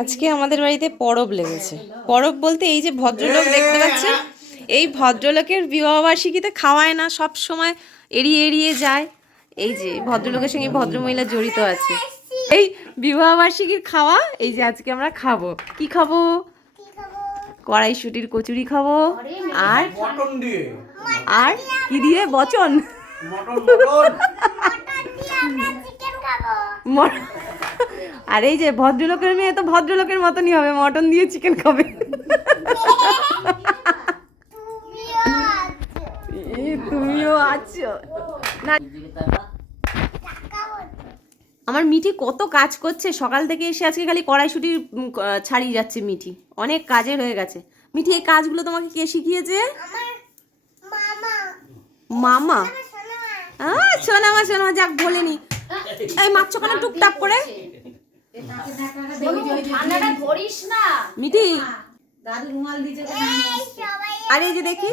আজকে আমাদের বাড়িতে পরব লেগেছে। পরব বলতে এই যে ভদ্রলোক দেখতে পাচ্ছেন, এই ভদ্রলোকের বিবাহবার্ষিকীতে খাওয়ায় না, সব সময় এড়িয়ে এড়িয়ে যায়। এই যে ভদ্রলোকের সঙ্গে ভদ্রমহিলা জড়িত আছে। এই বিবাহবার্ষিকীর খাওয়া, এই যে আজকে আমরা খাবো। কি খাবো? কড়াইশুটির কচুরি খাবো। আর আর কি দিয়ে? বচন। আর এই যে ভদ্রলোকের মেয়ে তো ভদ্রলোকের মতনই হবে, মটন দিয়ে চিকেন খাবে। তুমিও আছো না? আমার মিঠি কত কাজ করছে সকাল থেকে এসে, আজকে খালি কড়াইশুটি ছাড়িয়ে যাচ্ছে মিঠি। অনেক কাজের হয়ে গেছে। মিঠি, এই কাজগুলো তোমাকে কে শিখিয়েছে? মামা। সোনামা সোনামা, যাক বলেনি। এই মাছ ওখানে টুকটাক করে মিঠি। আরে এই যে দেখি,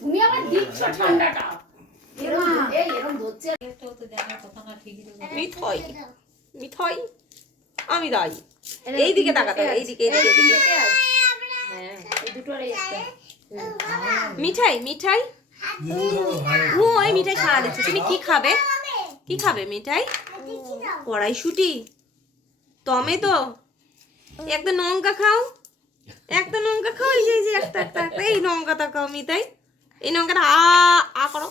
তুমি আবার দিচ্ছ ঠান্ডাটা। মিঠাই মিঠাই আমি দাই। এইদিকে তাকাতে, এইদিকে মিঠাই মিঠাই। ওই মিঠাই সারা দিচ্ছে। তুমি কি খাবে? কি খাবে মিঠাই? কড়াইশুটি, টমেটো, একটা লঙ্কা খাও, একটা লঙ্কা খাও। এই যে একটা একটা একটা এই লঙ্কাটা খাও মিঠাই। এই লঙ্কাটা আ করো।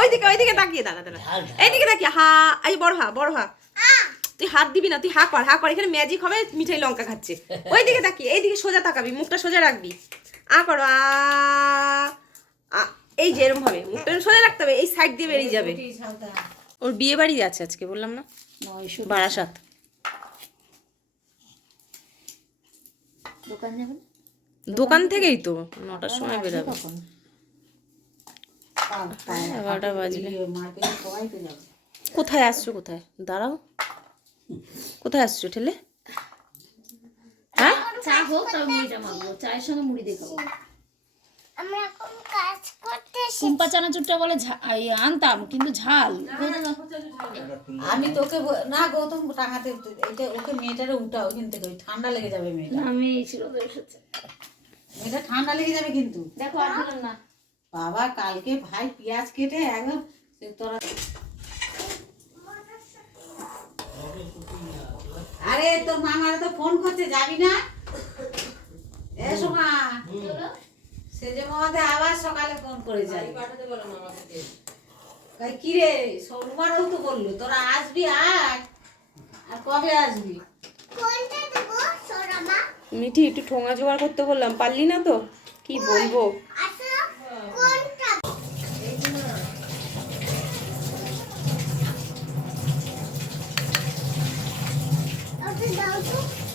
ওইদিকে ওইদিকে তাকিয়ে দাঁড়া দাঁড়া, এইদিকে তাকিয়ে হা। এই বড় হা, বড় হা। তুই হাত দিবি না, তুই হা কর, হা কর। এখানে ম্যাজিক হবে। মিঠাই লঙ্কা খাচ্ছে। ওইদিকে তাকিয়ে, এইদিকে সোজা তাকাবি, মুখটা সোজা রাখবি। আ করো আ। এই যে এরকম ভাবে মুখটা সোজা রাখতে হবে, এই সাইড দিয়ে বেরিয়ে যাবে। ওর বিয়ে বাড়ি আছে আজকে, বললাম না, বারাসাত। দোকান যাবেন? দোকান থেকেই তো 9টার সময় বেরোবে। 11টা বাজবে। কোথায় আসছো? কোথায়? দাঁড়াও, কোথায় আসছো ঠেলে? হ্যাঁ, চা হোক তবে মুড়িটা মাখবো। চায়ের সঙ্গে মুড়ি দিয়ে খাবো। আমরা এখন কাজ করতেছি। কুম্পা চানাচুরটা বলে আনতাম, কিন্তু ঝাল। আমি তোকে না গৌতম টাঙাতে, এটা ওকে মেয়েটারে উঠাও ওখান থেকে, ঠান্ডা লেগে যাবে মেয়েটা। আমি এই ছিল এসেছে, মেয়েটা ঠান্ডা লেগে যাবে কিন্তু। দেখো আর দিলাম না বাবা, কালকে ভাই পেঁয়াজ কেটে একদম তোরা। আরে তোর মামারা তো ফোন করছে, যাবি না? এসো মা। সে যে মামাদের আবার সকালে ফোন করে যাই পাঠাতে বলো মামাকে। কি রে, সোমবারও তো বললো তোরা আসবি। আর কবে আসবি? মিঠি, একটু ঠোঙা জোগাড় করতে বললাম, পারলি না তো। কি বলবো?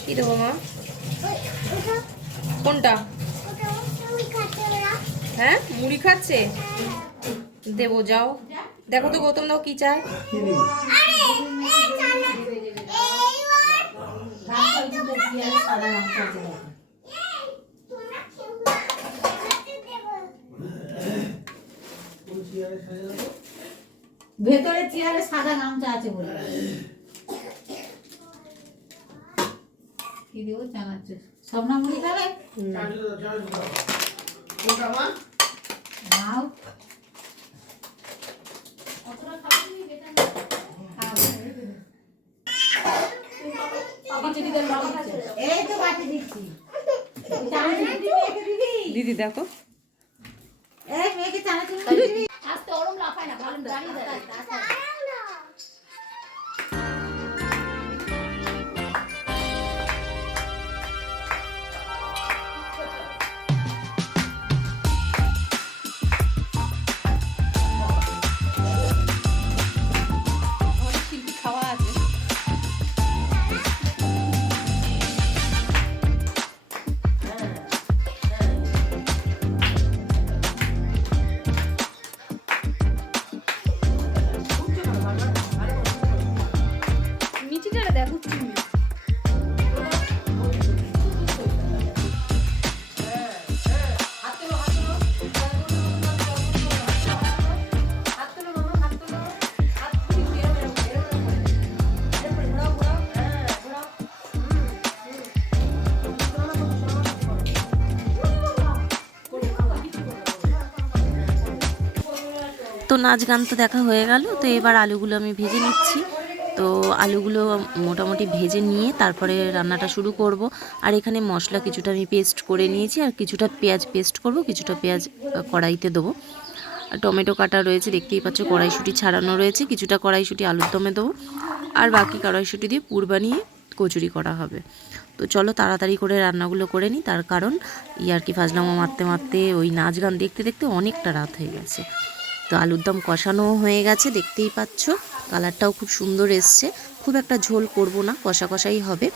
কি দেবো মা? কোনটা? হ্যাঁ, মুড়ি খাচ্ছে, দেবো। যাও দেখো তো গৌতম দাও কি চায়। ভেতরে চেয়ারে সাদা গামছা আছে বলে। কি দেবো? জানাচ্ছে স্বপ্না মুড়ি খাবে? নাও। এই তো বাটি দিচ্ছি। দিদি দেখো, এই মেয়েকে চানাচুর আস্তে ওরম লাফায় না, ভালো দাঁড়িয়ে দাঁড়িয়ে। নাচ গান তো দেখা হয়ে গেল, তো এবার আলুগুলো আমি ভেজে নিচ্ছি। তো আলুগুলো মোটামুটি ভেজে নিয়ে তারপরে রান্নাটা শুরু করব। আর এখানে মশলা কিছুটা আমি পেস্ট করে নিয়েছি, আর কিছুটা পেঁয়াজ পেস্ট করব, কিছুটা পেঁয়াজ কড়াইতে দেবো। আর টমেটো কাটা রয়েছে, দেখতেই পাচ্ছ, কড়াইশুঁটি ছাড়ানো রয়েছে, কিছুটা কড়াইশুঁটি আলুর দমে দেবো, আর বাকি কড়াইশুঁটি দিয়ে পুর বানিয়ে কচুরি করা হবে। তো চলো তাড়াতাড়ি করে রান্নাগুলো করে নিই, তার কারণ ইয়ার্কি ফাজলামো মারতে মারতে ওই নাচ গান দেখতে দেখতে অনেকটা রাত হয়ে গেছে। তো আলুর দম কষানোও হয়ে গেছে, দেখতেই পাচ্ছ, কালারটাও খুব সুন্দর এসছে। খুব একটা ঝোল করব না, কষা কষাই হবে,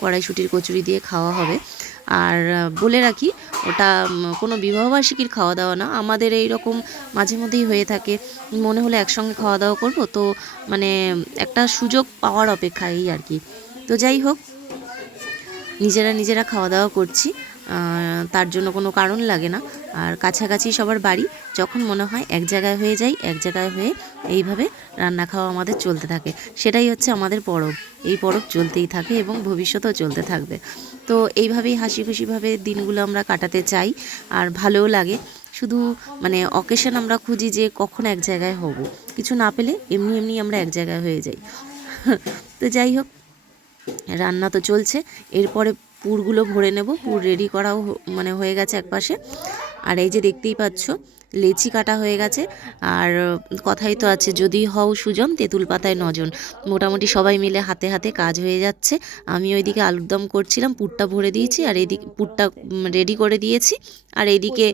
কড়াইশুঁটির কচুরি দিয়ে খাওয়া হবে। আর বলে রাখি, ওটা কোনো বিবাহবার্ষিকীর খাওয়া দাওয়া না, আমাদের এই রকম মাঝে মধ্যেই হয়ে থাকে, মনে হলে একসঙ্গে খাওয়া দাওয়া করব, তো মানে একটা সুযোগ পাওয়ার অপেক্ষা এই আর কি। তো যাই হোক, নিজেরা খাওয়া দাওয়া করছি, তার জন্য কোনো কারণ লাগে না। আর কাছাকাছি সবার বাড়ি, যখন মনে হয় এক জায়গায় হয়ে যাই, এক জায়গায় হয়ে এইভাবে রান্না খাওয়া আমাদের চলতে থাকে। সেটাই হচ্ছে আমাদের পরব। এই পরব চলতেই থাকে এবং ভবিষ্যতেও চলতে থাকবে। তো এইভাবেই হাসি খুশিভাবে দিনগুলো আমরা কাটাতে চাই, আর ভালোও লাগে। শুধু মানে অকেশন আমরা খুঁজি যে কখন এক জায়গায় হব, কিছু না পেলে এমনি এমনি আমরা এক জায়গায় হয়ে যাই। তো যাই হোক, রান্না তো চলছে, এরপরে পুরগুলো ভরে নেব। পুর রেডি করাও মানে হয়ে গেছে একপাশে। আর এই যে দেখতেই পাচ্ছ, লেচি কাটা হয়ে গেছে। আর কথাই তো আছে, যদি হও সুজন তেঁতুল পাতায় নজন। মোটামুটি সবাই মিলে হাতে হাতে কাজ হয়ে যাচ্ছে। আমি ওইদিকে আলুর দম করছিলাম, পুরটা ভরে দিয়েছি, আর এইদিকে পুরটা রেডি করে দিয়েছি। আর এইদিকে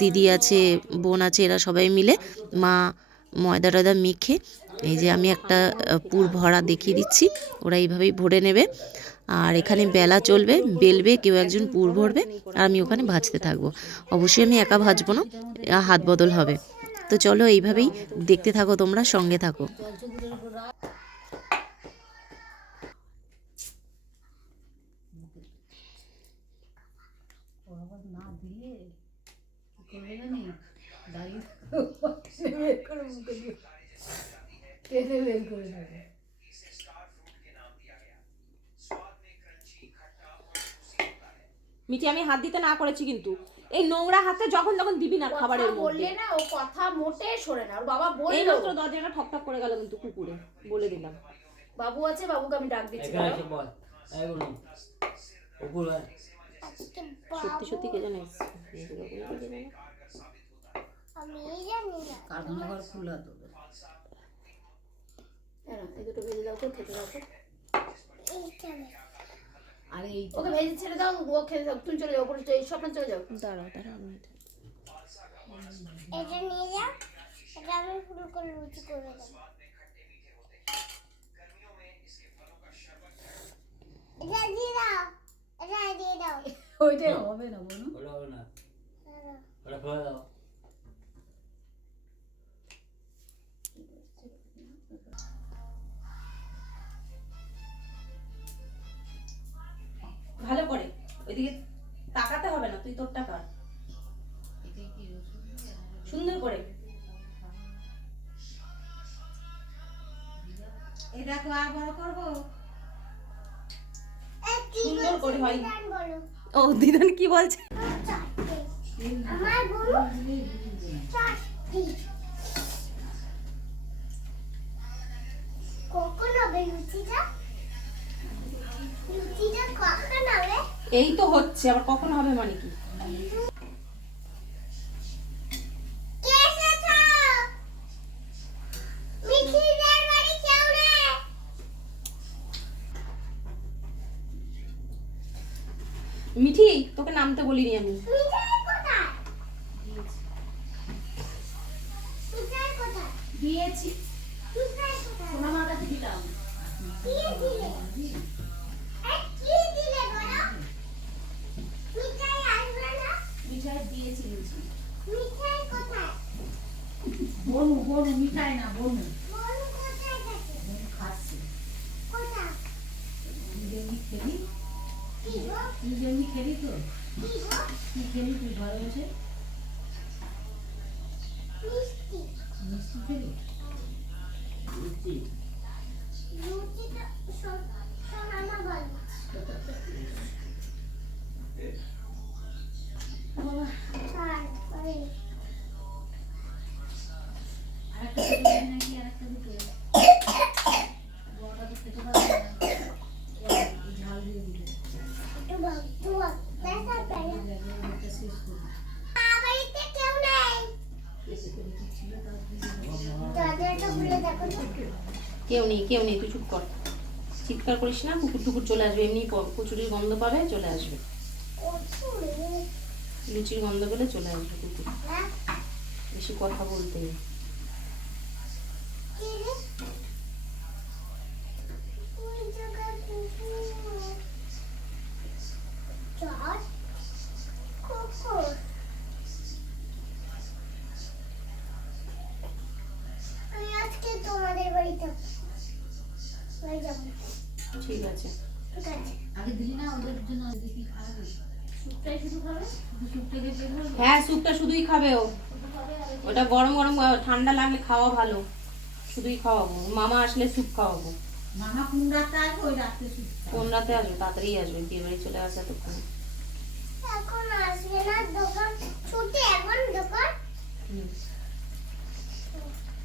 দিদি আছে, বোন আছে, এরা সবাই মিলে মা ময়দা টয়দা মেখে, এই যে আমি একটা পুর ভরা দেখিয়ে দিচ্ছি, ওরা এইভাবেই ভরে নেবে। আর এখানে বেলা চলবে, বেলবে, কেউ একজন পুর ভরবে, আর আমি ওখানে ভাজতে থাকবো। অবশ্যই আমি একা ভাজবো না, হাত বদল হবে। তো চলো এইভাবেই দেখতে থাকো, তোমরা সঙ্গে থাকো। না দিলে কি করবে জানি, দাঁড়িয়ে বের করে মুখে দিয়ে টেনে বের করে নেবে। মিঠি, আমি হাত দিতে না করেছি, কিন্তু এই নোংরা হাতে যখন তখন দিবি না খাবারের মধ্যে। বললে না, ও কথা মোটে সরে না। ওর বাবা বলল, এই মাত্র দরজাটা ঠক ঠক করে গেল কিন্তু কুকুরে, বলে দিলাম। বাবু আছে, বাবুকে আমি ডাক দিচ্ছি। সত্যি সত্যি কে জানে কারখানা ঘর খোলা তো, এই দুটো ভেজে দাও তো, খেতে দাও তো। আর এই ওকে ভেজে ছেড়ে দাও, ও খেতে দাও, তুমি চলে যাও উপরে, এই স্বপ্ন চলে যাও। দাঁড়াও দাঁড়াও, এটা নিয়ে যা, এটা আমি ফুল করে রুটি করে দেবো। এটা দিয়ে দাও, এটা দিয়ে দাও। ওইটাই হবে না বলুন, ভালো করে ওইদিকে তাকাতে হবে না, তুই তোর টাকা সুন্দর করে। এটা তো আর বড় করবো, সুন্দর করে ভাই। গান বলো। ও দিদান কি বলছে? আমার বলো চারটি। কখন হবে লুচিটা? লুচিটা কখন হবে? এই তো হচ্ছে, আবার কখন হবে মানে কি? কে এসেছো? মিঠিদের বাড়ি কেউ নেই? মিঠি, তোকে নামতে বলিনি আমি। মিঠাই কোথায়? মিঠাই কোথায়? দিয়েছি, মিঠাই কোথায়? সোনা মার কাছে দিতাম। কি দিলে? এই কি দিলে বলো? মিঠাই আসবে না? মিঠাই দিয়েছি লুচি। মিঠাই কোথায়? বনু বনু মিঠাই না, বনু বলু কোথায় গেছে? বনু খাচ্ছে। কোথায়? যেমনি খেলি, কি গো? তুই যেমনি খেলি তো, কি গো? কি খেলি তুই ঘরে বসে? মিষ্টি। মিষ্টি খেলি? মিষ্টি লুচিটা সোনামা বল। তারপরে কেউ নেই তুই চুপ কর, চিৎকার করিস না, কুকুর টুকুর চলে আসবে, এমনি কচুরির গন্ধ পাবে চলে আসবে, লুচির গন্ধ পেলে চলে আসবে কুকুর, বেশি কথা বলতে নেই। আমি আজকে তোমাদের বাড়িতে যাবো। ঠিক আছে, ঠিক আছে। আগে দিলি না ওদের জন্য দেখি খাবে। শুধু খাবে সুপটাকে বের করে হ্যাঁ স্যুপটা শুধুই খাবে ও, ওটা গরম গরম ঠান্ডা লাগলে খাওয়া ভালো, শুধুই খাওয়াবো, মামা আসলে স্যুপ খাওয়াবো। মামা কোন রাতে আসবে ওই রাতে সুপ কোন রাতে আসবে? তাড়াতাড়ি আসবে, বিয়ে বাড়ি চলে আসে এতক্ষণ। এখন আসবে না, দোকান ছুটি, এখন দোকান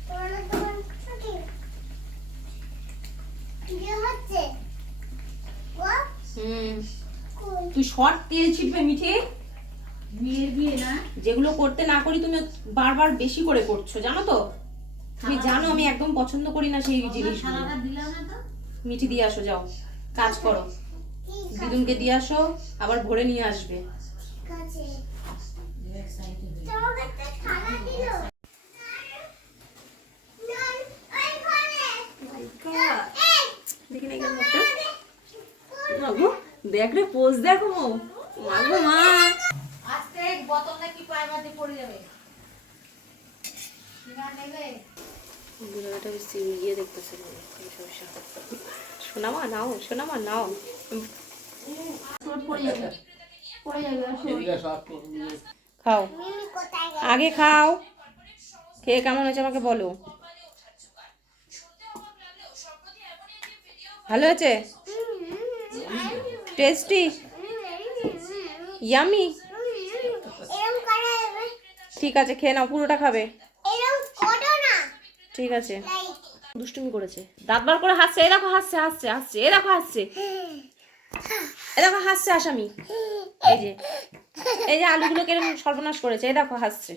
তোমাদের দোকান ছুটি কি হচ্ছে ও কই তুই শর্ট তেল ছিটবে মিঠে, মেয়ের বিয়ে না যেগুলো করতে না করি তুমি বারবার বেশি করে করছো, জানো তো? তুমি জানো আমি একদম পছন্দ করি না সেই জিনিস। সারাটা দিলাম না তো মিঠি দিয়ে আসো, যাও কাজ করো, দিদুনকে দিয়ে আসো, আবার ভরে নিয়ে আসবে। ঠিক আছে এক সাইডে তোমাকে একটা খানা দিল না ওইখানে দেখি না কেমন মুখটা, মাগো দেখ রে পোজ দেখো, মাগো মা আজকে বোতল নাকি পায়ের মধ্যে পড়ে যাবে কিনা নেবে বুড়াটা বেশি ইয়ে দেখতেছে, সোনামা নাও, সোনামা নাও, পড়ে যাবে আসো খাও, মিমি কোথায় গেল আগে খাও, খেয়ে কেমন হয়েছে আমাকে বলো। ভালো আছে, টেস্টি, ইয়ামি, এরকম করা যাবে ঠিক আছে খেয়ে নাও, পুরোটা খাবে, এরকম করো না ঠিক আছে। লাইক দুষ্টুমি করেছে, দাঁত বার করে হাসছে, এই দেখো হাসছে হাসছে হাসছে, এই দেখো হাসছে, এই দেখো হাসছে আসামি, এই যে আলুগুলো কেরকম সর্বনাশ করেছে, এই দেখো হাসছে।